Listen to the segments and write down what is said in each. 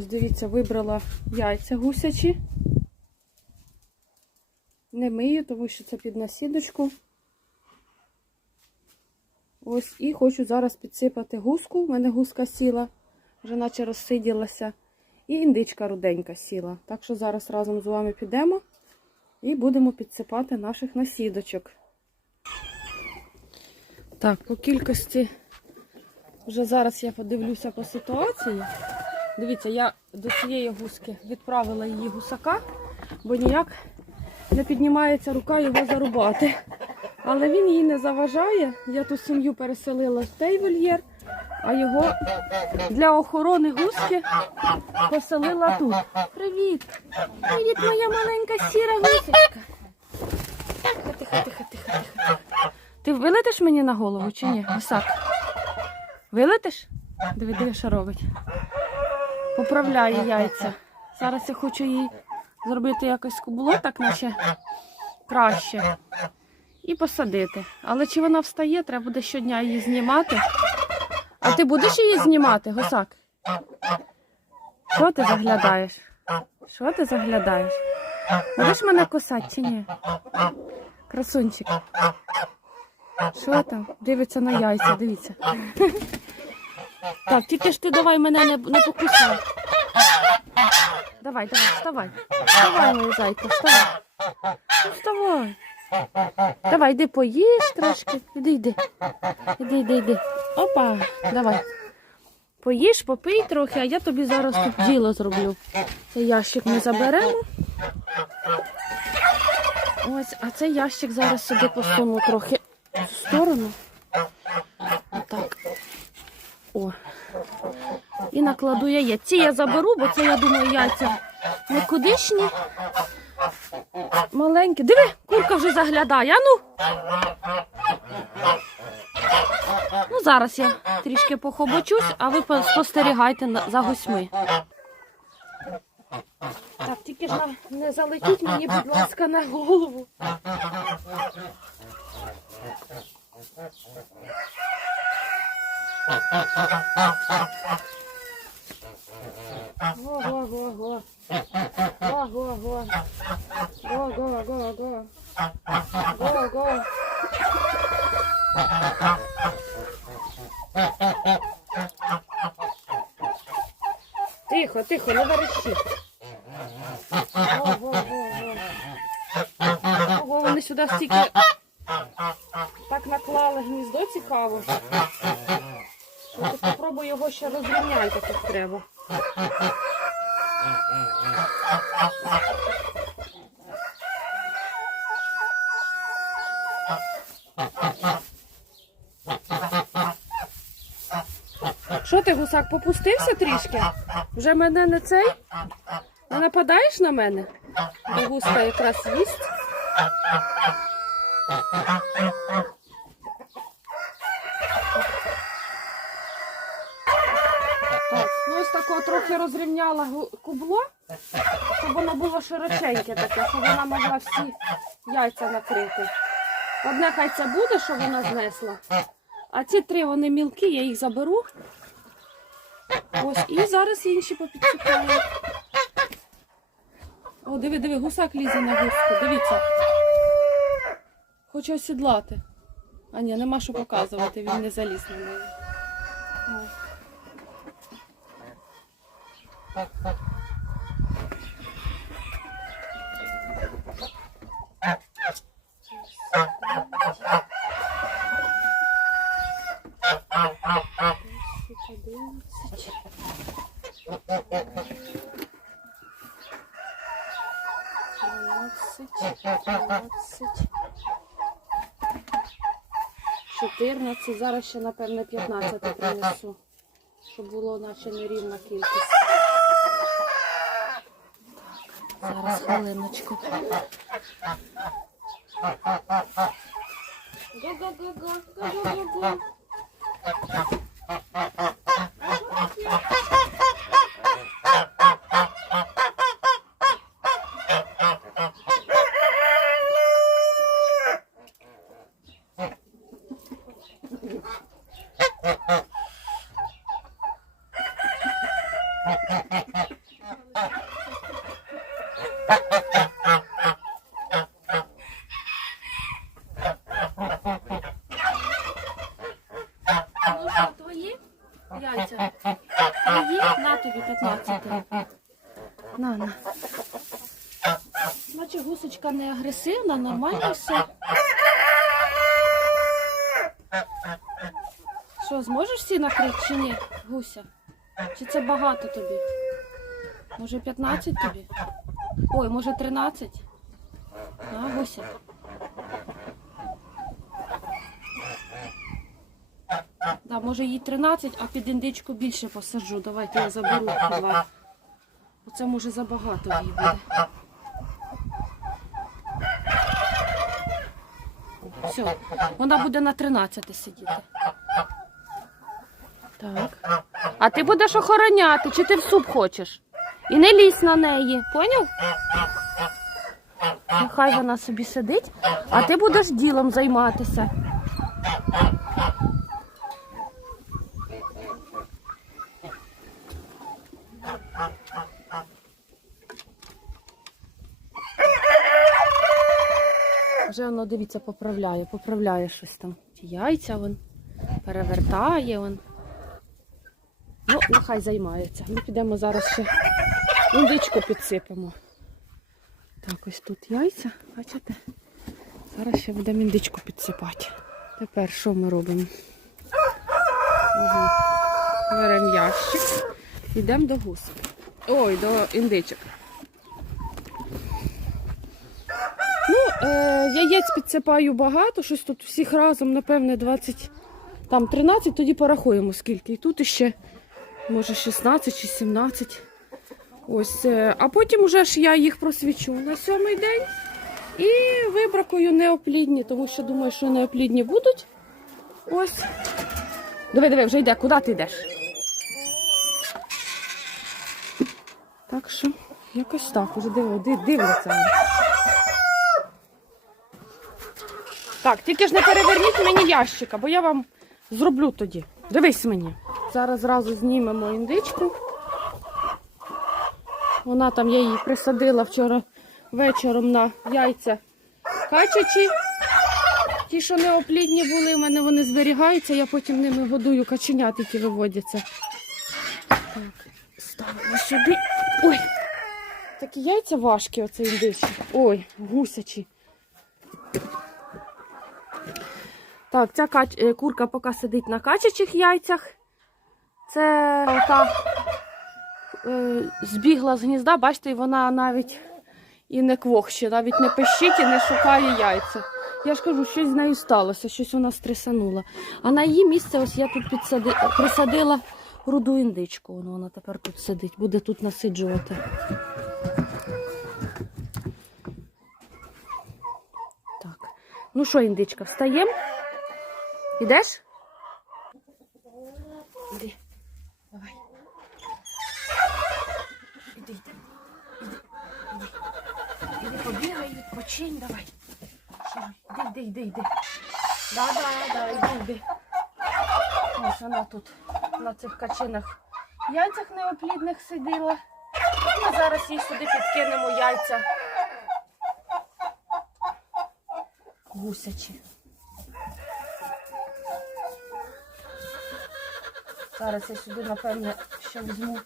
Ось дивіться, вибрала яйця гусячі. Не мию, тому що це під насідочку. Ось і хочу зараз підсипати гуску. У мене гуска сіла, вже наче розсиділася. І індичка руденька сіла. Так що зараз разом з вами підемо і будемо підсипати наших насідочок. Так, по кількості вже зараз я подивлюся по ситуації. Дивіться, я до цієї гуски відправила її гусака, бо ніяк не піднімається рука його зарубати. Але він їй не заважає. Я ту сім'ю переселила в той вольєр, а його для охорони гуски поселила тут. Привіт! Привіт, моя маленька сіра гусечка. Тихо, тихо, тихо, тихо. Ти вилетиш мені на голову чи ні? Гусак? Вилетиш? Диви, диви, що робить. Поправляє яйця. Зараз я хочу їй зробити якось кубло, так наче краще. І посадити. Але чи вона встає, треба буде щодня її знімати. А ти будеш її знімати, гусак? Що ти заглядаєш? Що ти заглядаєш? Будеш мене кусати чи ні? Красунчик. Що там? Дивиться на яйця, дивіться. Так, тільки ж ти давай мене не, не покусай. Давай, давай, вставай. Вставай, моя зайка, вставай. Ну, вставай. Давай, йди поїж трошки. Іди, йди. Іди, йди, йди. Опа, давай. Поїж, попий трохи, а я тобі зараз тут діло зроблю. Цей ящик ми заберемо. Ось, а цей ящик зараз сюди посуну трохи в сторону. Отак. О. І накладу яєць. Ці я заберу, бо це, я думаю, яйця никудишні. Маленькі. Диви, курка вже заглядає. А ну. Зараз я трішки похобочусь, а ви спостерігайте за гусьми. Так, тільки ж не залетіть мені, будь ласка, на голову. Го, го, го. Тихо, тихо, не верещи. Го, го, го, го. Ого, вони сюди стільки так наклали гніздо цікаво. Попробуй його ще розрівняти, як треба. Що ти, гусак, попустився трішки? Вже мене не цей? Не нападаєш на мене? Бо гуска якраз їсть. Так, трохи розрівняла кубло, щоб воно було широченьке таке, щоб вона могла всі яйця накрити. Одне хай це буде, що вона знесла. А ці три вони мілкі, я їх заберу. Ось, і зараз інші попідсипаю. О, диви, диви, гусак лізе на гуску, дивіться. Хочу осідлати. А ні, нема що показувати, він не заліз на неї. Ой. Одинадцять. Дванадцять, тринадцять, чотирнадцять. Зараз ще, напевне, 15 принесу, щоб було наче нерівна кількість. Так, зараз хвилиночку. Твої яйця. Твої? На тобі 15. На, на. Значить, гусочка не агресивна, нормально все. Що, зможеш всі накрити чи ні, гуся? Чи це багато тобі? Може 15 тобі? Ой, може 13? А, гуся. Да, може їй 13, а під індичку більше посаджу. Давайте я заберу два. Оце може забагато їй буде. Все, вона буде на 13 сидіти. Так. А ти будеш охороняти, чи ти в суп хочеш? І не лізь на неї, поняв? Нехай вона собі сидить, а ти будеш ділом займатися. Вже воно, дивіться, поправляє, поправляє щось там. Яйця вон, перевертає вон. Ну, нехай займається. Ми підемо зараз ще індичку підсипемо. Так, ось тут яйця, бачите? Зараз ще будемо індичку підсипати. Тепер що ми робимо? Угу. Беремо ящик, йдемо до гуси. Ой, до індичок. Ну, е, яєць підсипаю багато, щось тут всіх разом, напевне, 20, там 13, тоді порахуємо скільки. І тут іще, може, 16 чи 17. Ось, е, а потім уже ж я їх просвічу на сьомий день. І вибракую неоплідні, тому що думаю, що неоплідні будуть. Ось. Диви, диви, вже йде. Куди ти йдеш? Так що, якось так, уже дивляться. вони. Так, тільки ж не переверніть мені ящика, бо я вам зроблю тоді. Дивись мені. Зараз зразу знімемо індичку. Вона там, я її присадила вчора вечором на яйця качачі. Ті, що неоплідні були, у мене вони зберігаються, я потім ними годую каченят, які виводяться. Так, ставимо сюди. Ой! Такі яйця важкі, оце індичі. Ой, гусячі. Так, ця кач... е, курка поки сидить на качачих яйцях. Це та е, збігла з гнізда, бачите, і вона навіть і не квохще, навіть не пищить і не шукає яйця. Я ж кажу, щось з нею сталося, щось вона стресанула. А на її місце ось я тут підсади... присадила руду індичку. Воно вона тепер тут сидить, буде тут насиджувати. Так. Ну що, індичка, встаємо? Ідеш? Іди. Давай. Іди, іди. Іди, іди. Побігай, відпочинь, давай. Іди, іди, іди, іди. Да, да, да, іди, іди. Ось вона тут на цих качинах яйцях неоплідних сиділа. Ми зараз їй сюди підкинемо яйця. Гусячі. Зараз я сюди, напевне, ще візьму.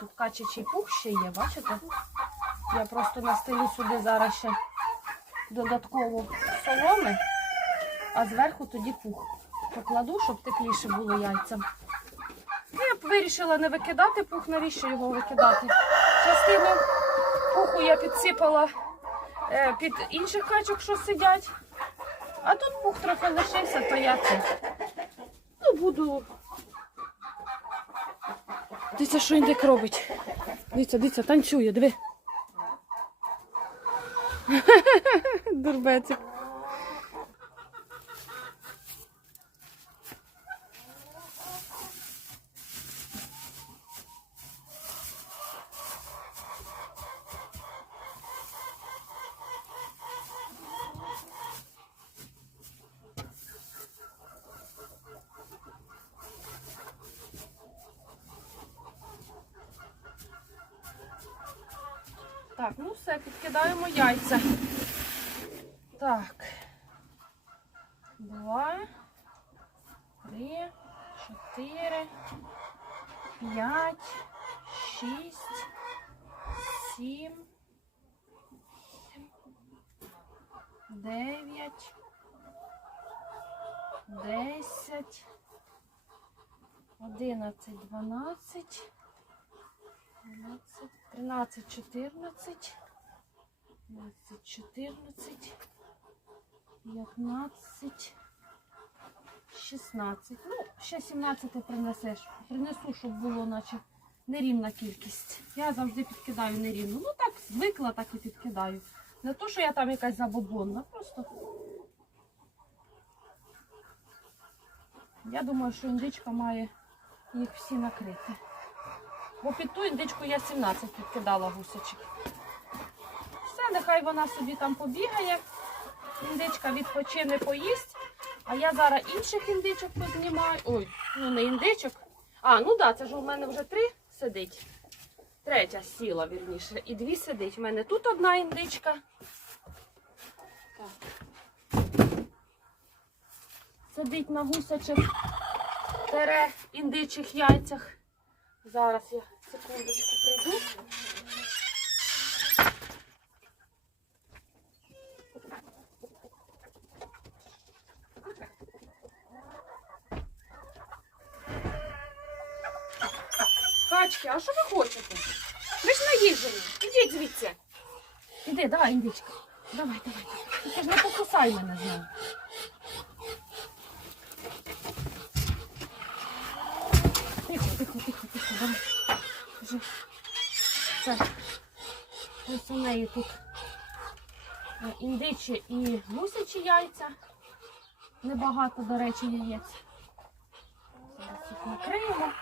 Тут качачий пух ще є, бачите? Я просто настелю сюди зараз ще додатково соломи, а зверху тоді пух. Покладу, щоб тепліше було яйцям. Ну, Я б вирішила не викидати пух, навіщо його викидати. Частину пуху я підсипала е, під інших качок, що сидять. А тут пух трохи лишився, то я це. Ну, буду Дивіться, що індик робить. Дивіться, дивіться, танцює, диви. Дурбецик. Так, ну все, підкидаємо яйця. Так. Два, три, чотири, п'ять, шість, сім, дев'ять, десять, одинадцять, дванадцять, тринадцять, чотирнадцять, двадцять, чотирнадцять, п'ятнадцять. 16. Ну, ще 17 принесеш. Принесу, щоб було, наче нерівна кількість. Я завжди підкидаю нерівну. Ну так, звикла, так і підкидаю. Не то, що я там якась забобонна, просто. Я думаю, що індичка має їх всі накрити. Бо під ту індичку я 17 підкидала гусячок. Все, нехай вона собі там побігає. Індичка відпочине, поїсть. А я зараз інших індичок познімаю. Ой, ну не індичок. А, ну так, да, це ж у мене вже три сидить. Третя сіла, вірніше. І дві сидить. У мене тут одна індичка. Так. Сидить на гусячих тере індичих яйцях. Зараз я секундочку прийду. Качки, а що ви хочете? Ви ж наїжджені. Ідіть звідси. Іди, давай, індичка. Давай, давай. Тільки ж не покусай мене знову. Тихо, тихо, тихо, тихо, давай. Вже. Все. Ось у неї тут е, індичі і гусячі яйця. Небагато, до речі, яєць. Зараз їх накриємо.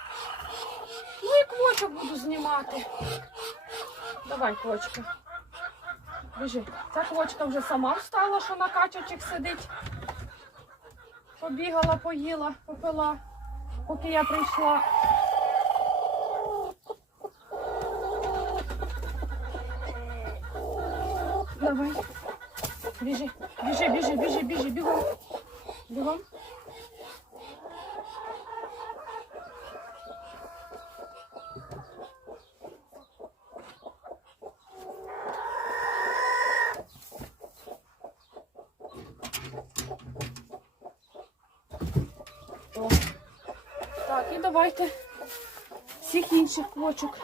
Ну і квочок буду знімати. Давай, квочка. Біжи. Ця квочка вже сама встала, що на качочок сидить. Побігала, поїла, попила, поки я прийшла. Давай. Біжи, біжи, біжи, біжи, біжи, бігом. Бігом. Давайте всіх інших квочок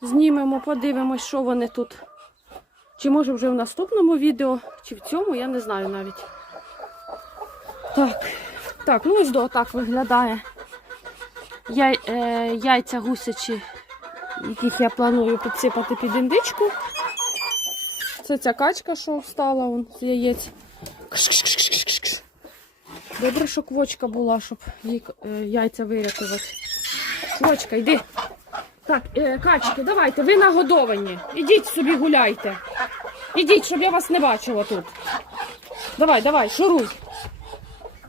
знімемо, подивимось, що вони тут. Чи може вже в наступному відео, чи в цьому, я не знаю навіть. Так, так, ну ось до так виглядає Яй, е, яйця гусячі, яких я планую підсипати під індичку. Це ця качка, що встала вон, з яєць. Добре, що квочка була, щоб їй е, яйця вирятувати. Квочка, йди. Так, е, качки, давайте, ви нагодовані. Ідіть собі гуляйте. Ідіть, щоб я вас не бачила тут. Давай, давай, шуруй.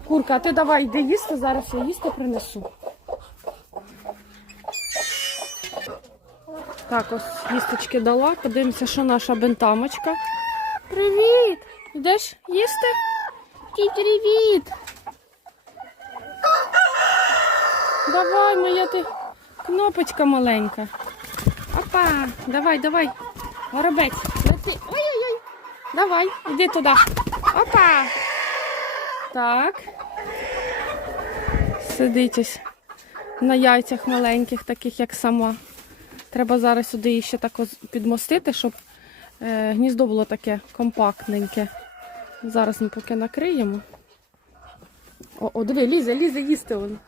Курка, а ти давай йди їсти, зараз я їсти принесу. Так, ось їсточки дала. Подивимося, що наша бентамочка. Привіт! Йдеш їсти? Привіт! Давай, моя ти кнопочка маленька. Опа, давай, давай. Воробець. Ой-ой-ой. Давай, іди туди. Опа. Так. Сидить ось на яйцях маленьких, таких як сама. Треба зараз сюди її ще так підмостити, щоб е, гніздо було таке компактненьке. Зараз ми поки накриємо. О, о, диви, лізе, лізе їсти он.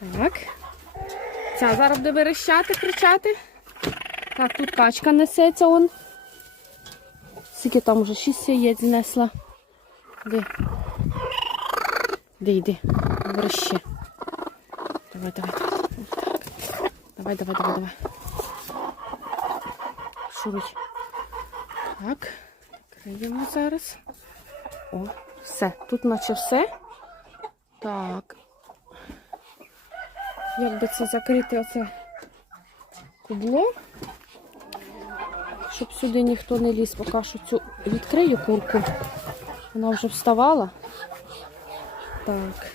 Так. Ця зараз буде верещати, кричати. Так, тут качка несеться он. Скільки там вже шість яєць знесла. Де? Де йди? Верещи. Давай, давай, давай. Давай, давай, давай, давай. Шуруй. Так. Криємо зараз. О, все. Тут наче все. Так. Як би це закрити оце кубло, щоб сюди ніхто не ліз, поки що цю відкрию курку. Вона вже вставала. Так.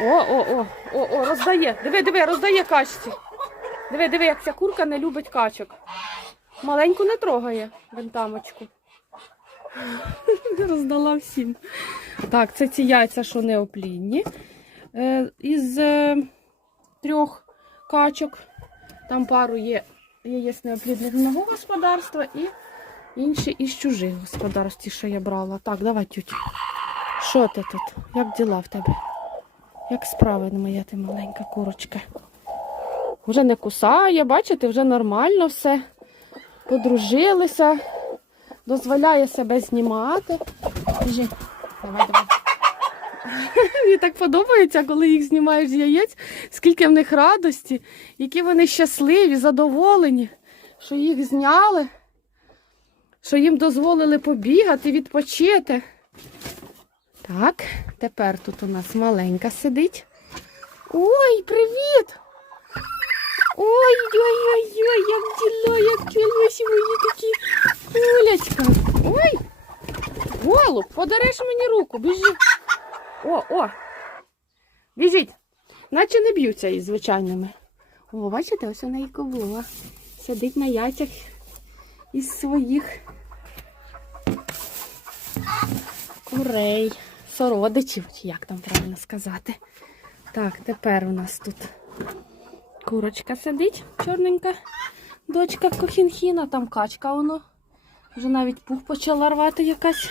О, о, о, о, о, роздає. Диви, диви, роздає качці. Диви, диви, як ця курка не любить качок. Маленьку не трогає вентамочку. Роздала всім. Так, це ці яйця, що неоплідні. Е, із е, трьох качок. Там пару є яєць неоплідних з мого господарства і інші із чужих господарств, що я брала. Так, давай, тють. Що ти тут? Як діла в тебе? Як справи моя ти маленька курочка? Вже не кусає, бачите, вже нормально все. Подружилися, дозволяє себе знімати. Давай, давай. Мені так подобається, коли їх знімаєш з яєць, скільки в них радості, які вони щасливі, задоволені, що їх зняли, що їм дозволили побігати, відпочити. Так, тепер тут у нас маленька сидить. Ой, привіт! Ой-ой-ой, як діло, як ділосі мої такі кулячка. Ой! Голуб, подариш мені руку, біжи. О, о! Біжіть. Наче не б'ються із звичайними. О, бачите, ось вона і ковлова. Сидить на яйцях із своїх курей, сородичів, як там правильно сказати. Так, тепер у нас тут курочка сидить, чорненька дочка кохінхіна, там качка воно. Вже навіть пух почала рвати якась.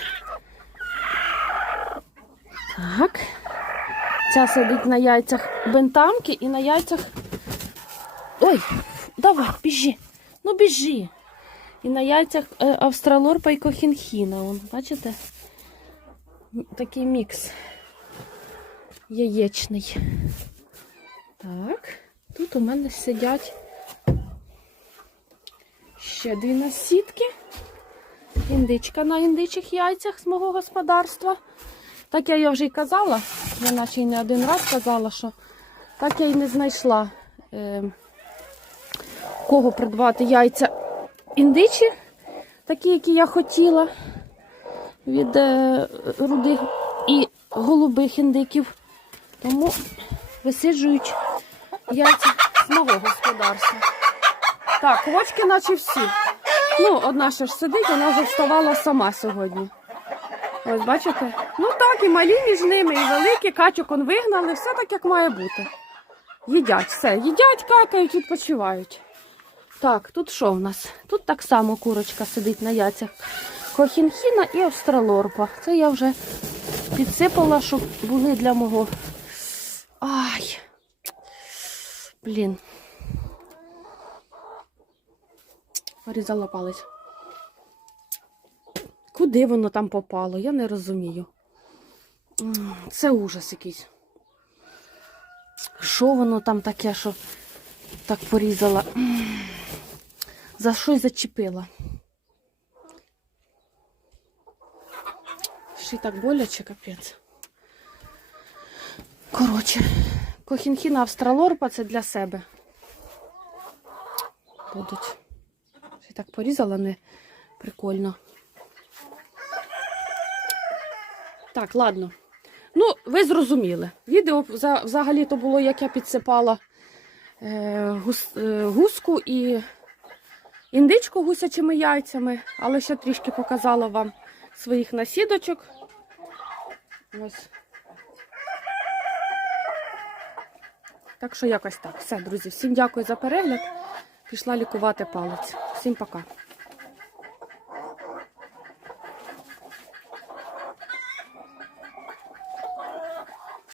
Так. Ця сидить на яйцях бентамки і на яйцях. Ой, давай, біжи. Ну біжи. І на яйцях е, австралорпа і кохінхіна. Вон, бачите? Такий мікс яєчний. Так, тут у мене сидять ще дві насітки. Індичка на індичих яйцях з мого господарства. Так я їй вже й казала, я наче й не один раз казала, що так я й не знайшла е, кого придбати яйця індичі, такі, які я хотіла від е, рудих і голубих індиків. Тому висиджують яйця з мого господарства. Так, квочки наче всі. Ну, одна ще ж сидить, вона вже вставала сама сьогодні. Ось бачите? Ну так, і малі між ними, і великі, качок он вигнали, все так, як має бути. Їдять все. Їдять, какають, відпочивають. Так, тут що в нас? Тут так само курочка сидить на яйцях. Кохінхіна і австралорпа. Це я вже підсипала, щоб були для мого. Ай. Блін. Порізала палець. Куди воно там попало? Я не розумію. Це ужас якийсь. Що воно там таке, що так порізала? За щось зачепила. Ще й так боляче, капець. Коротше, кохінхіна австралорпа це для себе. Будуть. Ще так порізала не прикольно. Так, ладно. Ну, ви зрозуміли. Відео взагалі-то було, як я підсипала е, е, гуску і індичку гусячими яйцями, але ще трішки показала вам своїх насідочок. Ось. Так що якось так. Все, друзі, всім дякую за перегляд. Пішла лікувати палець. Всім пока.